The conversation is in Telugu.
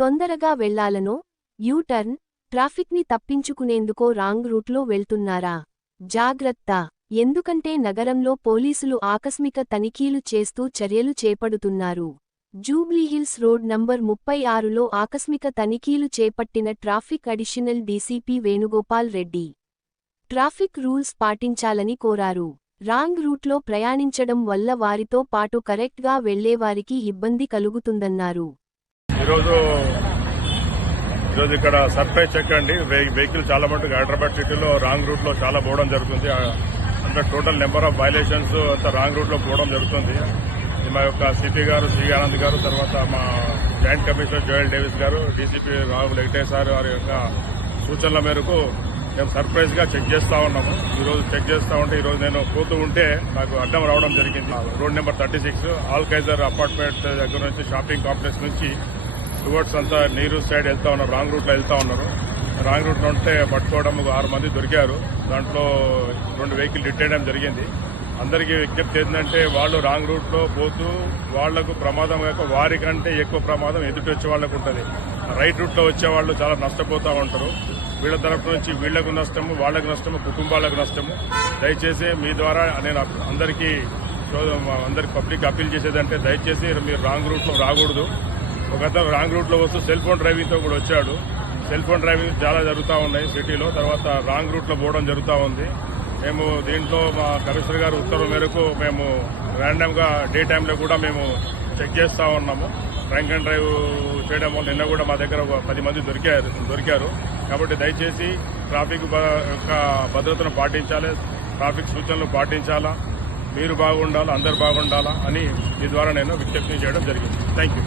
తొందరగా వెళ్ళాలనో యూటర్న్ ట్రాఫిక్ని తప్పించుకునేందుకో రాంగ్ రూట్లో వెళ్తున్నారా? జాగ్రత్త. ఎందుకంటే నగరంలో పోలీసులు ఆకస్మిక తనిఖీలు చేస్తూ చర్యలు చేపడుతున్నారు. జూబ్లీహిల్స్ రోడ్ నంబర్ ముప్పై ఆరులో ఆకస్మిక తనిఖీలు చేపట్టిన traffic additional DCP Venugopal Reddy. Traffic rules పాటించాలని కోరారు. రాంగ్ రూట్లో ప్రయాణించడం వల్ల వారితో పాటు కరెక్ట్గా వెళ్ళేవారికి ఇబ్బంది కలుగుతుందన్నారు. ఈరోజు ఈరోజు ఇక్కడ సర్ప్రైజ్ చెక్ అండి. వెహికల్ చాలా మటుకు హైదరాబాద్ సిటీలో రాంగ్ రూట్లో చాలా పోవడం జరుగుతుంది. అంటే అంత టోటల్ నెంబర్ ఆఫ్ వైలేషన్స్ అంత రాంగ్ రూట్లో పోవడం జరుగుతుంది. మా యొక్క సిపి గారు సి ఆనంద్ గారు తర్వాత మా జాయింట్ కమిషనర్ జోయల్ డేవిస్ గారు డీసీపీ రావు వెంకటేశ్వర వారి యొక్క సూచనల మేరకు మేము సర్ప్రైజ్గా చెక్ చేస్తూ ఉన్నాము. ఈరోజు చెక్ చేస్తూ ఉంటే ఈరోజు నేను పోతూ ఉంటే నాకు అడ్డం రావడం జరిగింది. Road number thirty six Al Kaizer apartment దగ్గర నుంచి షాపింగ్ కాంప్లెక్స్ నుంచి టువర్డ్స్ అంతా నీరు సైడ్ వెళ్తా ఉన్నారు రాంగ్ రూట్లో వెళ్తూ వెళ్తా ఉన్నారు. రాంగ్ రూట్లో ఉంటే పట్టుకోవడం ఆరు మంది దొరికారు. దాంట్లో రెండు వెహికల్ డిటైన్ జరిగింది. అందరికీ విజ్ఞప్తి ఏంటంటే వాళ్ళు రాంగ్ రూట్లో పోతూ వాళ్ళకు ప్రమాదం కాక వారికంటే ఎక్కువ ప్రమాదం ఎదుటి వచ్చే వాళ్ళకు ఉంటుంది. రైట్ రూట్లో వచ్చే వాళ్ళు చాలా నష్టపోతూ ఉంటారు. వీళ్ళ తరపు నుంచి వీళ్ళకు నష్టము వాళ్ళకు నష్టము కుటుంబాలకు నష్టము. దయచేసి మీ ద్వారా నేను అందరికీ అందరికి పబ్లిక్ అప్పీల్ చేసేదంటే దయచేసి మీరు రాంగ్ రూట్లో రాకూడదు. ఒక అతను రాంగ్ రూట్లో వస్తూ సెల్ ఫోన్ డ్రైవింగ్తో కూడా వచ్చాడు. సెల్ ఫోన్ డ్రైవింగ్ చాలా జరుగుతూ ఉన్నాయి సిటీలో తర్వాత రాంగ్ రూట్లో పోవడం జరుగుతూ ఉంది. మేము దీంట్లో మా కమిషనర్ గారు ఉత్తర్వుల మేరకు మేము ర్యాండమ్గా డే టైంలో కూడా మేము చెక్ చేస్తూ ఉన్నాము. డ్రంక్ అండ్ డ్రైవ్ చేయడం వల్ల నిన్న కూడా మా దగ్గర ఒక పది మంది దొరికారు దొరికారు. కాబట్టి దయచేసి ట్రాఫిక్ యొక్క భద్రతను పాటించాలి. ట్రాఫిక్ సూచనలు పాటించాలా. మీరు బాగుండాలా అందరు బాగుండాలా అని మీ ద్వారా నేను విజ్ఞప్తి చేయడం జరిగింది. Thank you